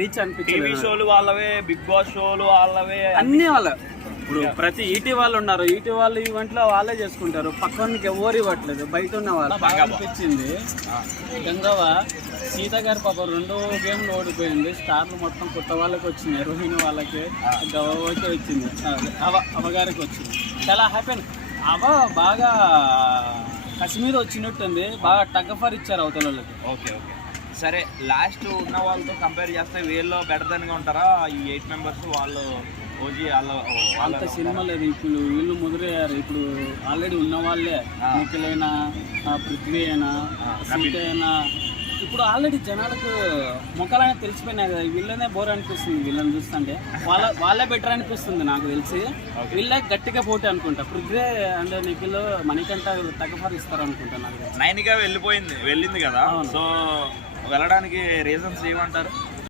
Reach TV షోలు వాళ్ళవే big boss షోలు వాళ్ళవే అన్ని వాళ్ళ. ఇప్పుడు ప్రతి ఈటీ వాళ్ళు ఉన్నారు. ఈటీ వాళ్ళు ఈవెంట్లో వాళ్ళే చేసుకుంటారు. పక్కనకి ఎవరు ఇవ్వట్లేదు. బయట ఉన్న వాళ్ళు బాగా అనిపించింది. గంగవ్వ సీత గారి పాప రెండో గేమ్లు ఓడిపోయింది. స్టార్లు మొత్తం కొత్త వాళ్ళకి వచ్చినాయి. రోహిణి వాళ్ళకి గవ్వకి వచ్చింది. అవ అవగారికి వచ్చింది. చాలా హ్యాపీ అవ బాగా కసి మీద వచ్చినట్టుంది. బాగా టగ్గఫర్ ఇచ్చారు అవతల వాళ్ళకి ఓకే ఓకే. సరే లాస్ట్ ఉన్న వాళ్ళతో కంపేర్ చేస్తే వీళ్ళు బెటర్ దెన్గా ఉంటారా? ఈ ఎయిట్ మెంబర్స్ వాళ్ళు ఓజీ వాళ్ళ అంత సినిమా లేదు. ఇప్పుడు వీళ్ళు ముదిరయ్యారు ఇప్పుడు ఆల్రెడీ ఉన్న వాళ్ళే. నిఖిల్ అయినా ఆ, పృథ్వీ అయినా సీత అయినా. ఇప్పుడు ఆల్రెడీ జనాలకు ముఖాలనే తెలిసిపోయినాయి కదా. వీళ్ళనే బోర్ అనిపిస్తుంది వీళ్ళని చూస్తుంటే. వాళ్ళ వాళ్ళే బెటర్ అనిపిస్తుంది నాకు తెలిసి. వీళ్ళే గట్టిగా పోటీ అనుకుంటా. పృథ్వీ అండ్ నిఖిల్ మనకంట తగ్గఫర్ ఇస్తారు అనుకుంటా నాకు తెలిసి. నైన్గా వెళ్ళిపోయింది వెళ్ళింది కదా. సో వెళ్ళడానికి రీజన్స్ ఏమంటారు?